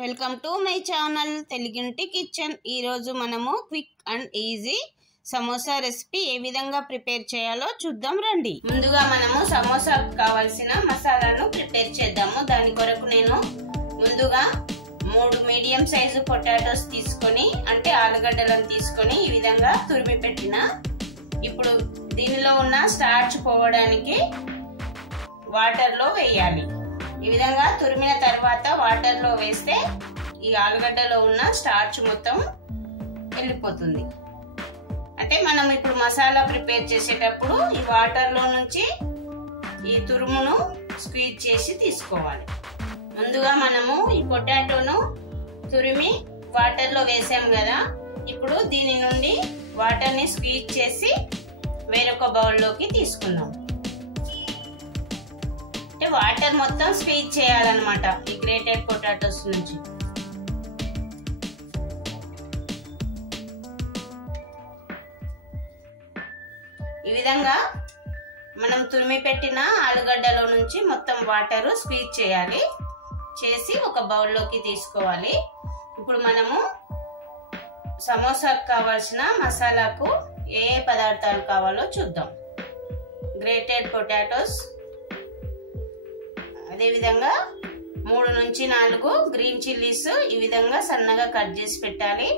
Welcome to my channel తెలుగింటి kitchen. ఈరోజు మనము quick and easy samosa recipe ఏ విధంగా ప్రిపేర్ చేయాలో చూద్దాం రండి. ముందుగా మనము సమోసాకు కావాల్సిన మసాలాను ప్రిపేర్ చేద్దాము. దాని కొరకు నేను ముందుగా 3 మీడియం సైజు పొటాటోస్ తీసుకొని అంటే ఆలుగడ్డలను తీసుకొని ఈ విధంగా తురిమి పెట్టిన. ఇప్పుడు దీనిలో ఉన్న స్టార్చ్ పోవడానికి వాటర్లో వేయాలి. ఈ విధంగా తురిమిన తర్వాత వాటర్లో వేస్తే ఈ ఆలుగడ్డలో ఉన్న స్టార్చ్ మొత్తం వెళ్ళిపోతుంది. అంటే మనం ఇప్పుడు మసాలా ప్రిపేర్ చేసేటప్పుడు ఈ వాటర్లో నుంచి ఈ తురుమును స్క్వీజ్ చేసి తీసుకోవాలి. ముందుగా మనము ఈ పొటాటోను తురిమి వాటర్లో వేసాం కదా, ఇప్పుడు దీని నుండి వాటర్ని స్క్వీజ్ చేసి వేరొక బౌల్లోకి తీసుకుందాం. వాటర్ మొత్తం స్క్వీజ్ చేయాలన్నమాట ఈ గ్రేటెడ్ పొటాటోస్ నుంచి. ఈ విధంగా మనం తురిమి పెట్టిన ఆలుగడ్డలో నుంచి మొత్తం వాటర్ స్క్వీజ్ చేయాలి. చేసి ఒక బౌల్లోకి తీసుకోవాలి. ఇప్పుడు మనము సమోసాకు కావాల్సిన మసాలాకు ఏ పదార్థాలు కావాలో చూద్దాం. గ్రేటెడ్ పొటాటోస్, అదేవిధంగా 3 నుంచి 4 గ్రీన్ చిల్లీస్ ఈ విధంగా సన్నగా కట్ చేసి పెట్టాలి.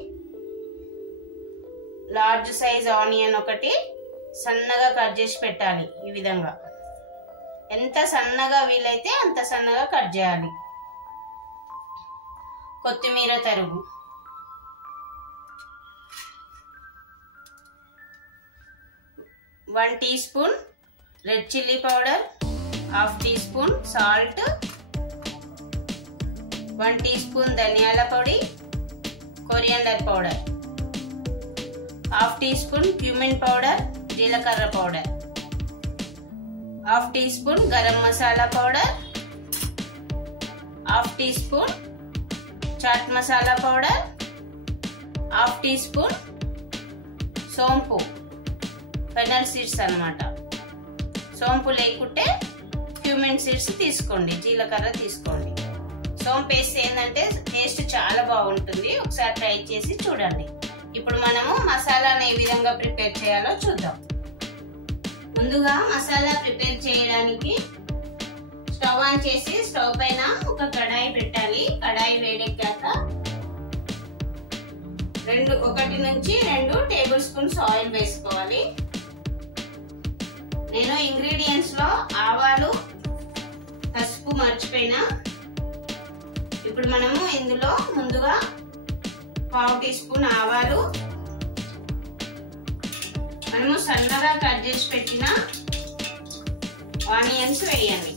లార్జ్ సైజ్ ఆనియన్ ఒకటి సన్నగా కట్ చేసి పెట్టాలి. ఈ విధంగా ఎంత సన్నగా వీలైతే అంత సన్నగా కట్ చేయాలి. కొత్తిమీర తరుగు, one teaspoon red chilli powder, half teaspoon salt, 1 teaspoon ధనియాల పొడి, coriander powder, half teaspoon cumin powder జీలకర్ర powder, half teaspoon garam masala powder, half teaspoon chaat masala powder, half teaspoon సోంపు fennel seeds అన్నమాట. సోంపు లేకుంటే cumin seeds తీసుకోండి, జీలకర్ర తీసుకోండి. సోంపు వేస్తే ఏంటంటే టేస్ట్ చాలా బాగుంటుంది. ఒకసారి ట్రై చేసి చూడండి. ఇప్పుడు మనము మసాలాను ఏ విధంగా ప్రిపేర్ చేయాలో చూద్దాం. ముందుగా మసాలా ప్రిపేర్ చేయడానికి స్టవ్ ఆన్ చేసి స్టవ్ పైన ఒక కడాయి పెట్టాలి. కడాయి వేడెక్కాక 1 నుంచి 2 టేబుల్ స్పూన్స్ ఆయిల్ వేసుకోవాలి. నేను ఇంగ్రీడియంట్స్ లో ఆవాలు, పసుపు మర్చిపోయినా. ఇప్పుడు మనము ఇందులో ముందుగా 1/2 టీ స్పూన్ ఆవాలు, మనము సన్నగా కట్ చేసి పెట్టిన ఆనియన్స్ వేయండి.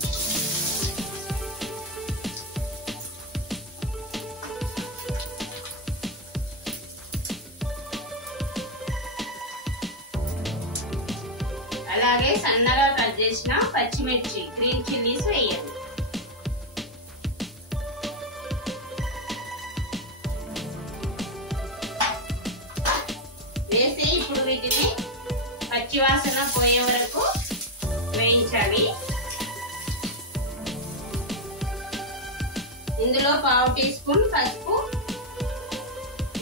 అలాగే సన్నగా కట్ చేసిన పచ్చిమిర్చి గ్రీన్ చిల్లీస్ వేయండి. వేసి ఇప్పుడు వీటిని పచ్చివాసన పోయే వరకు వేయించాలి. ఇందులో 1/2 టీ స్పూన్ పసుపు,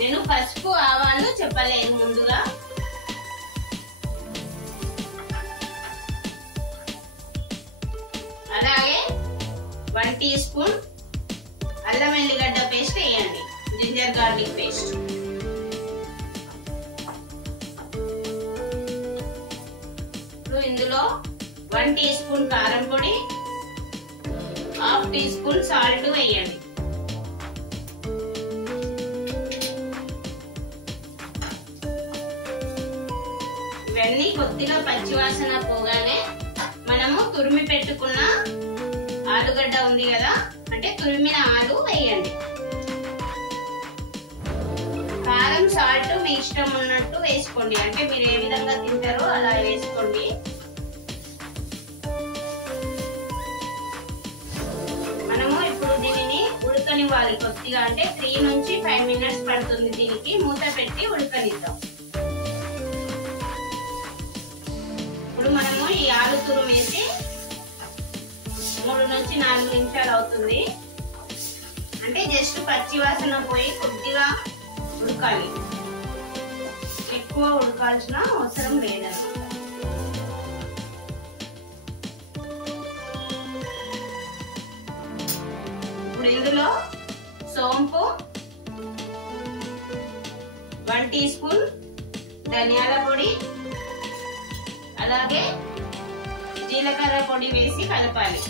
నేను పసుపు ఆవాలు చెప్పలేదు ముందుగా. అలాగే 1 టీ స్పూన్ అల్లం ఎల్లిగడ్డ పేస్ట్ వేయండి, జింజర్ గార్లిక్ పేస్ట్. ఇందులో 1 టీ స్పూన్ కారం పొడి, హాఫ్ టీ స్పూన్ సాల్ట్ వేయండి. ఇవన్నీ కొద్దిగా పచ్చివాసన పోగానే మనము తురిమి పెట్టుకున్న ఆలుగడ్డ ఉంది కదా, అంటే తురిమిన ఆలు వేయండి. కారం సాల్ట్ మీ ఇష్టం ఉన్నట్టు వేసుకోండి, అంటే మీరు ఏ విధంగా తింటారో అలా వేసుకోండి. మనము ఇప్పుడు దీనిని ఉడకనివ్వాలి కొద్దిగా, అంటే 3 నుంచి 5 మినిట్స్ పడుతుంది. దీనికి మూత పెట్టి ఉడకనిద్దాం. ఇప్పుడు మనము ఈ ఆలు తురుము వేసి 3 నుంచి 4 నిమిషాలు అవుతుంది. అంటే జస్ట్ పచ్చి వాసన పోయి కొద్దిగా ఉడకాలి, ఎక్కువ ఉడకాల్సిన అవసరం లేదన్నమాట. ఇప్పుడు ఇందులో సోంపు, 1 టీ స్పూన్ ధనియాల పొడి, అలాగే జీలకర్ర పొడి వేసి కలపాలి.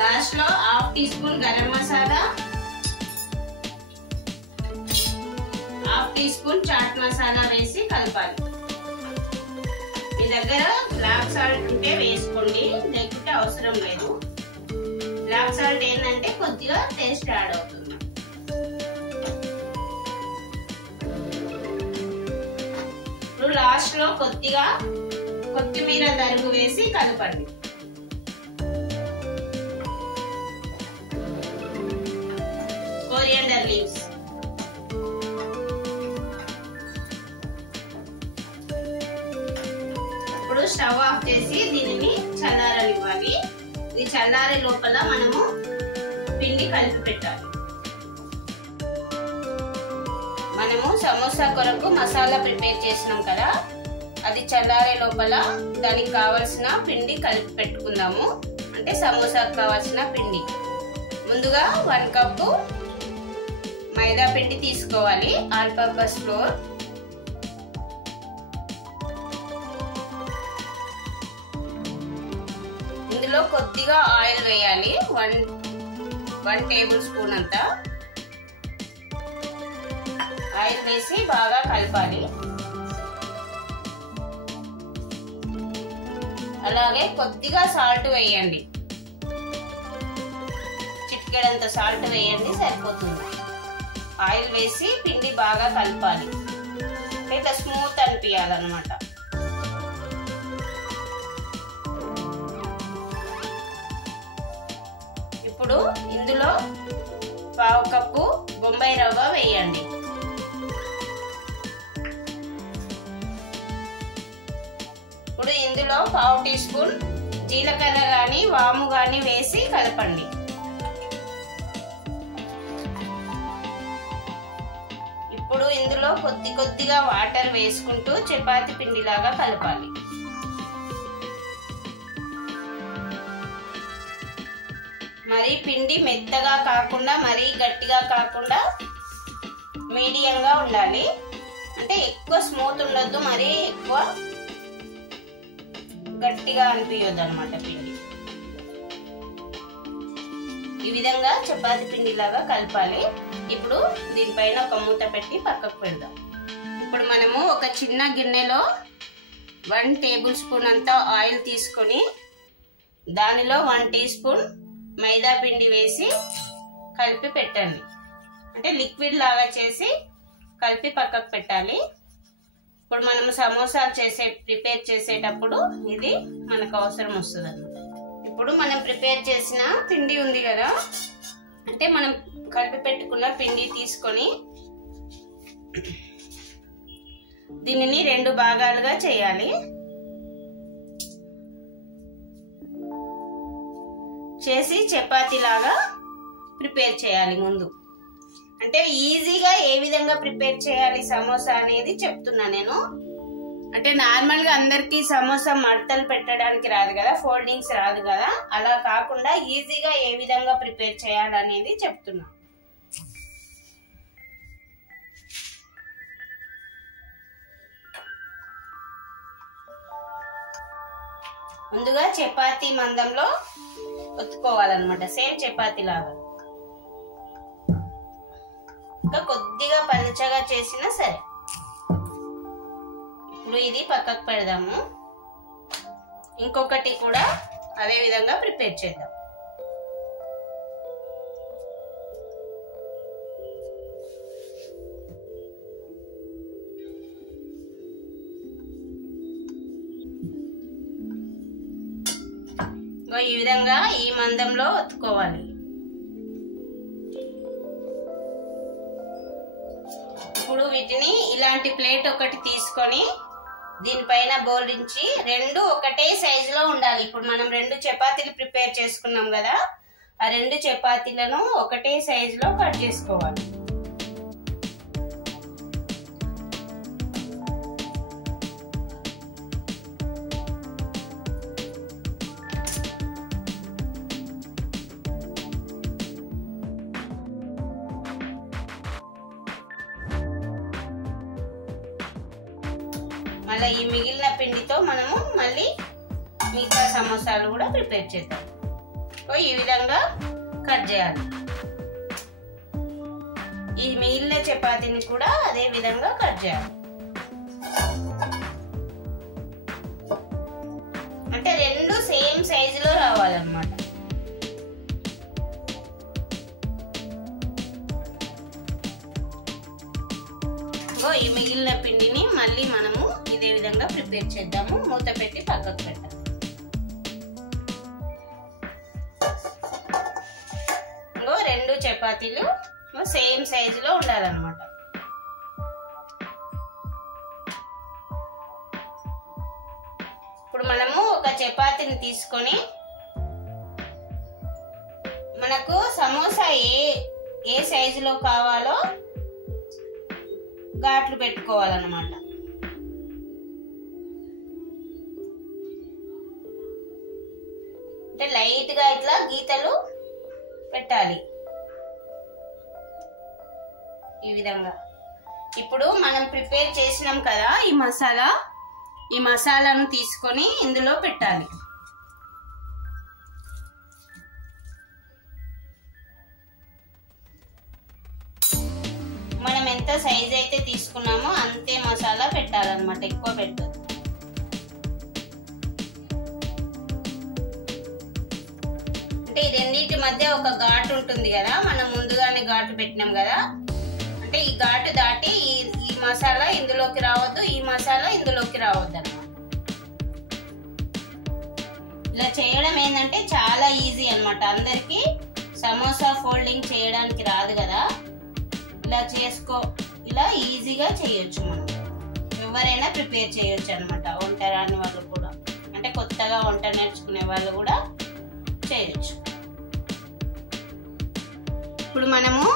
లాస్ట్ లో 1/2 teaspoon garam masala, 1/2 teaspoon chaat masala వేసి కలపాలి. మీ దగ్గర బ్లాక్ సాల్ట్ ఉంటే వేసుకోండి, లేకుంటే అవసరం లేదు. బ్లాక్ సాల్ట్ ఏంటంటే కొద్దిగా టేస్ట్ యాడ్ అవుతుంది. ఇప్పుడు లాస్ట్ లో కొద్దిగా కొత్తిమీర తరుగు వేసి కలపండి. Coriander leaves. ఇప్పుడు స్టవ్ ఆఫ్ చేసి దీనిని చల్లారనివ్వాలి. ఇది చల్లారే లోపల మనము పిండి కలిపి పెట్టాలి. మనము సమోసా కొరకు మసాలా ప్రిపేర్ చేసినాం కదా, అది చల్లారే లోపల దానికి కావలసిన పిండి కలిపి పెట్టుకుందాము. అంటే సమోసాకు కావాల్సిన పిండి ముందుగా 1 కప్పు మైదా పిండి తీసుకోవాలి, ఆల్ పర్పస్ ఫ్లోర్. ఇందులో కొద్దిగా ఆయిల్ వేయాలి, 1 టేబుల్ స్పూన్ అంతా ఆయిల్ వేసి బాగా కలపాలి. అలాగే కొద్దిగా సాల్ట్ వేయండి, చిటికెడంత సాల్ట్ వేయండి సరిపోతుంది. ఆయిల్ వేసి పిండి బాగా కలపాలి, ఇట్లా స్మూత్ అనిపించాలన్నమాట. ఇప్పుడు ఇందులో 1/2 కప్పు బొంబాయి రవ్వ వేయండి. ఇప్పుడు ఇందులో 1/2 టీ స్పూన్ జీలకర్ర గాని వాము గాని వేసి కలపండి. ఇప్పుడు ఇందులో కొద్దిగా వాటర్ వేసుకుంటూ చపాతీ పిండిలాగా కలపాలి. మరి పిండి మెత్తగా కాకుండా మరీ గట్టిగా కాకుండా మీడియంగా ఉండాలి. అంటే ఎక్కువ స్మూత్ ఉండొద్దు, మరీ ఎక్కువ గట్టిగా అనిపించదు అన్నమాట పిండి. ఈ విధంగా చపాతీ పిండి లాగా కలపాలి. ఇప్పుడు దీనిపైన ఒక మూత పెట్టి పక్కకు పెడదాం. ఇప్పుడు మనము ఒక చిన్న గిన్నెలో 1 టేబుల్ స్పూన్ అంతా ఆయిల్ తీసుకొని దానిలో 1 టీ స్పూన్ మైదా పిండి వేసి కలిపి పెట్టండి. అంటే లిక్విడ్ లాగా చేసి కలిపి పక్కకు పెట్టాలి. ఇప్పుడు మనము సమోసాలు ప్రిపేర్ చేసేటప్పుడు ఇది మనకు అవసరం వస్తుంది అన్నమాట. ఇప్పుడు మనం ప్రిపేర్ చేసిన పిండి ఉంది కదా, అంటే మనం కలిపి పెట్టుకున్న పిండి తీసుకొని దీనిని 2 భాగాలుగా చేయాలి. చేసి చపాతీ లాగా ప్రిపేర్ చేయాలి ముందు. అంటే ఈజీగా ఏ విధంగా ప్రిపేర్ చేయాలి సమోసా అనేది చెప్తున్నా నేను. అంటే నార్మల్ గా అందరికి సమోసా మడతలు పెట్టడానికి రాదు కదా, ఫోల్డింగ్స్ రాదు కదా, అలా కాకుండా ఈజీగా ఏ విధంగా ప్రిపేర్ చేయాలనేది చెప్తున్నా. ముందుగా చపాతీ మందంలో ఒత్తుకోవాలన్నమాట, సేమ్ చపాతీ లాగా. ఇంకా కొద్దిగా పలుచగా చేసినా సరే. ఇప్పుడు ఇది పక్కకు పెడదాము. ఇంకొకటి కూడా అదే విధంగా ప్రిపేర్ చేద్దాం. ఈ విధంగా ఈ మందంలో ఒత్తుకోవాలి. ఇప్పుడు వీటిని ఇలాంటి ప్లేట్ ఒకటి తీసుకొని దీనిపైన బోలించి రెండు ఒకటే సైజులో ఉండాలి. ఇప్పుడు మనం 2 చపాతీలు ప్రిపేర్ చేసుకున్నాం కదా, ఆ 2 చపాతీలను ఒకటే సైజులో కట్ చేసుకోవాలి. మళ్ళీ ఈ మిగిలిన పిండితో మనము మళ్ళీ మిగతా సమోసాలు కూడా ప్రిపేర్ చేద్దాం. ఈ విధంగా కట్ చేయాలి. ఈ మిగిలిన చపాతీని కూడా అదే విధంగా కట్ చేయాలి. అంటే 2 సేమ్ సైజులో రావాలన్నమాట. ఈ మిగిలిన పిండిని మళ్ళీ మనము ఇదే విధంగా ప్రిపేర్ చేద్దాము. మూత పెట్టి పక్కకు పెట్టాలి. రెండు చపాతీలు సేమ్ సైజులో ఉండాలన్నమాట. ఇప్పుడు మనము ఒక చపాతీని తీసుకొని మనకు సమోసా ఏ సైజులో కావాలో ఘాట్లు పెట్టుకోవాలన్నమాట. అంటే లైట్ గా ఇట్లా గీతలు పెట్టాలి ఈ విధంగా. ఇప్పుడు మనం ప్రిపేర్ చేసినాం కదా ఈ మసాలాను తీసుకొని ఇందులో పెట్టాలి. మనం ఎంత సైజ్ అయితే తీసుకున్నామో అంతే మసాలా పెట్టాలన్నమాట, ఎక్కువ పెట్టదు. అంటే ఈ రెండింటి మధ్య ఒక ఘాటు ఉంటుంది కదా, మనం ముందుగానే ఘాటు పెట్టినాం కదా, అంటే ఈ ఘాటు దాటి ఈ మసాలా ఇందులోకి రావద్దు, ఈ మసాలా ఇందులోకి రావద్దు అన్నమాట. ఇలా చేయడం ఏంటంటే చాలా ఈజీ అన్నమాట. అందరికి సమోసా ఫోల్డింగ్ చేయడానికి రాదు కదా, ఇలా ఈజీగా చేయొచ్చు. మనం ఎవరైనా ప్రిపేర్ చేయొచ్చు అన్నమాట. వంట రాని వాళ్ళు కూడా, అంటే కొత్తగా వంట నేర్చుకునే వాళ్ళు కూడా చేయొచ్చు. ఇప్పుడు మనము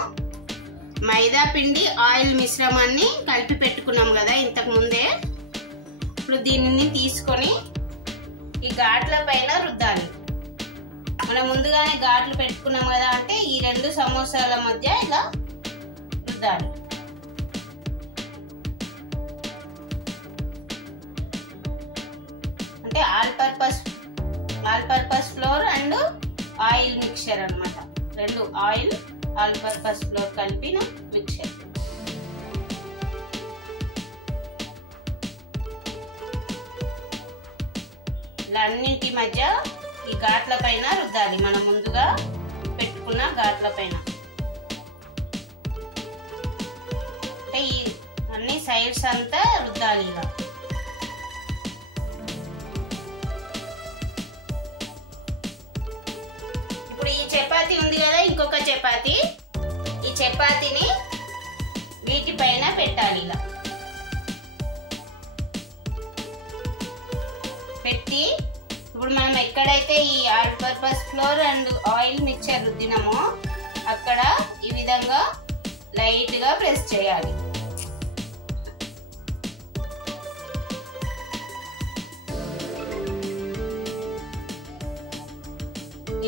మైదా పిండి ఆయిల్ మిశ్రమాన్ని కలిపి పెట్టుకున్నాం కదా ఇంతకు ముందే. ఇప్పుడు దీనిని తీసుకొని ఈ ఘాట్ల పైన రుద్దాలి. మనం ముందుగానే ఘాట్లు పెట్టుకున్నాం కదా, అంటే ఈ 2 సమోసాల మధ్య ఇలా రుద్దాలి. అంటే all purpose flour and oil mixture అన్నమాట. 2 ఆయిల్ ఆల్ పర్పస్ ఫ్లోర్ కలిపిన మిక్చర్. ఇలా అన్నింటి మధ్య ఈ ఘాట్ల పైన రుద్దాలి, మనం ముందుగా పెట్టుకున్న ఘాట్ల పైన. అంటే ఈ అన్ని సైడ్స్ అంతా రుద్దాలి ఇలా. ఇప్పుడు ఈ చపాతీ ఉంది కదా, ఇంకొక చపాతీ, ఈ చపాతీని వీటిపైన పెట్టాలి. ఇలా పెట్టి ఇప్పుడు మనం ఎక్కడైతే ఈ all purpose flour and oil mixture రుద్దినామో అక్కడ ఈ విధంగా లైట్ గా ప్రెస్ చేయాలి.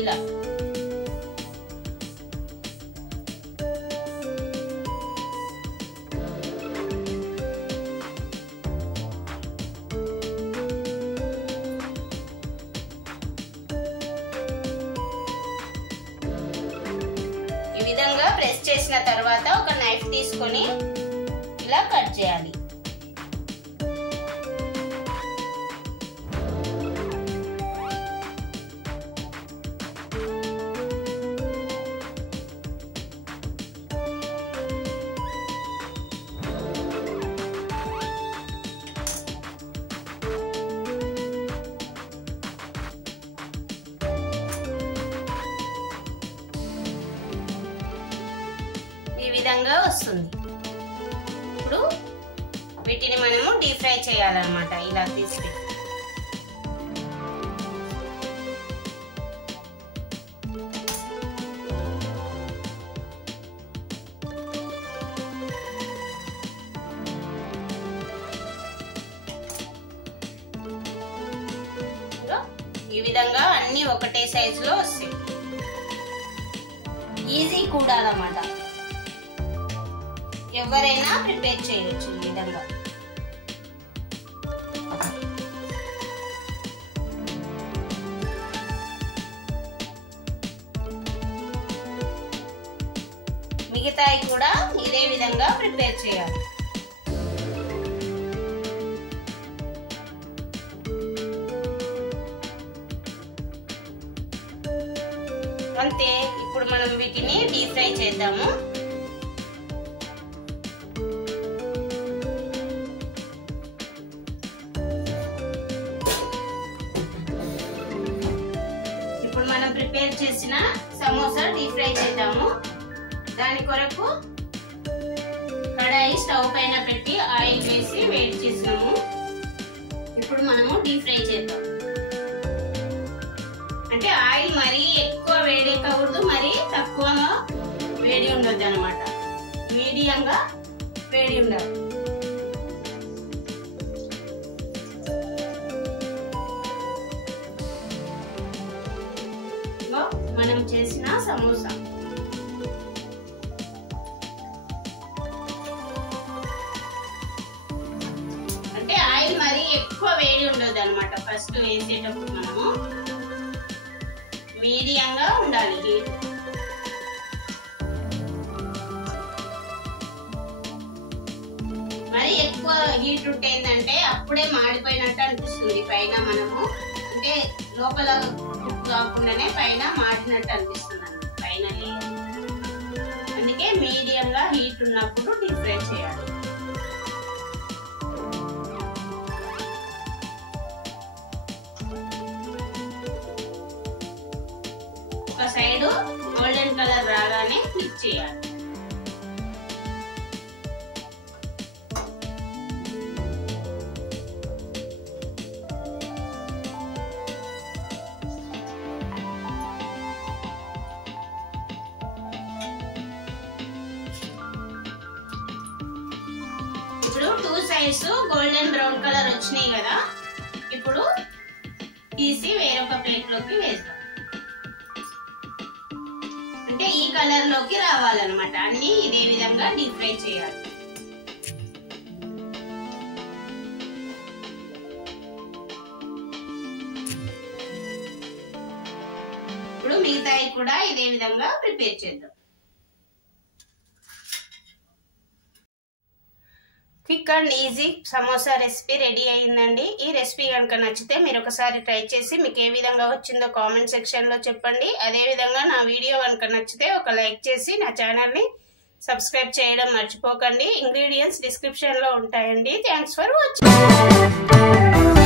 ఇలా ఈ విధంగా ప్రెస్ చేసిన తర్వాత ఒక నైఫ్ తీసుకొని ఇలా కట్ చేయాలి. ఈ విధంగా వస్తుంది. ఇప్పుడు వీటిని మనము డీప్ ఫ్రై చేయాలన్నమాట. ఇలా తీసి ఈ విధంగా అన్ని ఒకటే సైజులో వస్తాయి. ఈజీ కూడా అన్నమాట, ఎవరైనా ప్రిపేర్ చేయవచ్చు ఈ విధంగా. మిగతాయి కూడా ఇదే విధంగా ప్రిపేర్ చేయాలి. అంతే. ఇప్పుడు మనం వీటిని డీప్ ఫ్రై చేద్దాము. ఇప్పుడు మనం ప్రిపేర్ చేసిన సమోసా డీప్ ఫ్రై చేద్దాము. దాని కొరకు కడాయి స్టవ్ పైన పెట్టి ఆయిల్ వేసి వేడి చేసినాము. ఇప్పుడు మనము డీప్ ఫ్రై చేద్దాం. అంటే ఆయిల్ మరీ ఎక్కువ వేడి ఎక్కకూడదు, మరీ తక్కువగా వేడి ఉండొద్దు అనమాట. మీడియంగా వేడి ఉండాలి. మనం చేసిన సమోసా అంటే ఆయిల్ మరీ ఎక్కువ వేడి ఉండొద్దు అనమాట. ఫస్ట్ వేసేటప్పుడు మనము మీడియంగా ఉండాలి హీట్. మరి ఎక్కువ హీట్ ఉంటేందంటే అప్పుడే మాడిపోయినట్టు అనిపిస్తుంది. పైన మనము అంటే లోపల కుక్ కాకుండానే పైన మాడినట్టు అనిపిస్తుంది అన్నమాట పైన లేయర్. అందుకే మీడియంగా హీట్ ఉన్నప్పుడు డీప్ ఫ్రై చేయాలి. ఒక సైడ్ గోల్డెన్ కలర్ రాగానే ఫ్లిప్ చేయాలి. ఇప్పుడు 2 సైడ్స్ గోల్డెన్ బ్రౌన్ కలర్ వచ్చినాయి కదా. ఇప్పుడు తీసి వేరొక ప్లేట్ లోకి వేద్దాం. అంటే ఈ కలర్ లోకి రావాలన్నమాట. అన్ని ఇదే విధంగా డీప్ ఫ్రై చేయాలి. ఇప్పుడు మిగతాయి కూడా ఇదే విధంగా ప్రిపేర్ చేద్దాం. Quick and easy samosa recipe ready అయ్యిందండి. ఈ రెసిపీ కనుక నచ్చితే మీరు ఒకసారి ట్రై చేసి మీకు ఏ విధంగా వచ్చిందో కామెంట్ సెక్షన్ లో చెప్పండి. అదే విధంగా నా వీడియో కనుక నచ్చితే ఒక లైక్ చేసి నా ఛానల్ ని సబ్స్క్రైబ్ చేయడం మర్చిపోకండి. ఇంగ్రీడియంట్స్ డిస్క్రిప్షన్ లో ఉంటాయండి. Thanks for watching.